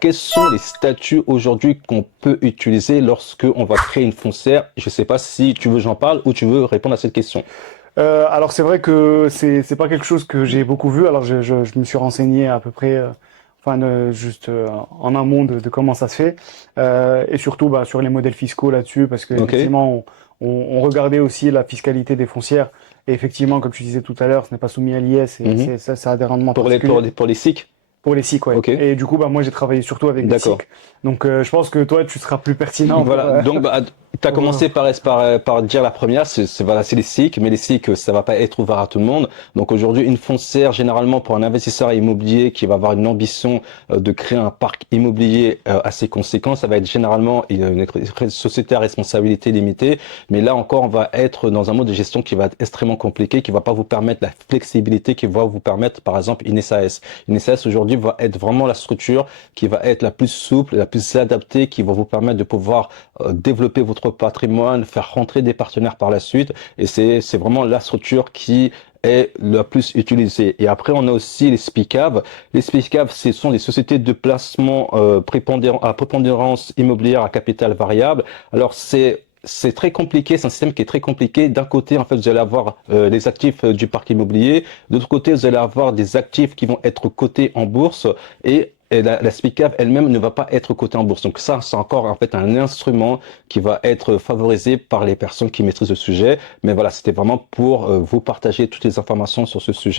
quels sont les statuts aujourd'hui qu'on peut utiliser lorsque on va créer une foncière? Je ne sais pas si tu veux que j'en parle ou tu veux répondre à cette question. Alors c'est vrai que c'est pas quelque chose que j'ai beaucoup vu. Alors je me suis renseigné à peu près, juste en amont de comment ça se fait, et surtout bah, sur les modèles fiscaux là-dessus, parce Ok? qu'effectivement on regardait aussi la fiscalité des foncières. Et effectivement, comme tu disais tout à l'heure, ce n'est pas soumis à l'IS et Mhm. ça a des rendements Pour les, pour particuliers. les, pour les SIC? Pour les SIC, ouais. Ok? Et du coup, bah, moi, j'ai travaillé surtout avec des D'accord. SIC. Donc, je pense que toi, tu seras plus pertinent Voilà, donc bah, tu as pour, commencé par dire la première, voilà, c'est les SIC, mais les SIC, ça va pas être ouvert à tout le monde. Donc aujourd'hui, une foncière, généralement pour un investisseur immobilier qui va avoir une ambition de créer un parc immobilier assez conséquent, ça va être généralement une société à responsabilité limitée. Mais là encore, on va être dans un mode de gestion qui va être extrêmement compliqué, qui va pas vous permettre la flexibilité qui va vous permettre, par exemple, une SAS. Une SAS aujourd'hui va être vraiment la structure qui va être la plus souple, la plus adaptée, qui va vous permettre de pouvoir développer votre patrimoine, faire rentrer des partenaires par la suite. Et c'est vraiment la structure qui est la plus utilisée. Et après, on a aussi les SPICAV. Les SPICAV, ce sont des sociétés de placement à prépondérance immobilière à capital variable. Alors, c'est très compliqué, c'est un système qui est très compliqué. D'un côté, en fait, vous allez avoir les actifs du parc immobilier. De l'autre côté, vous allez avoir des actifs qui vont être cotés en bourse et la SPICAV elle-même ne va pas être cotée en bourse. Donc ça, c'est encore en fait un instrument qui va être favorisé par les personnes qui maîtrisent le sujet. Mais voilà, c'était vraiment pour vous partager toutes les informations sur ce sujet.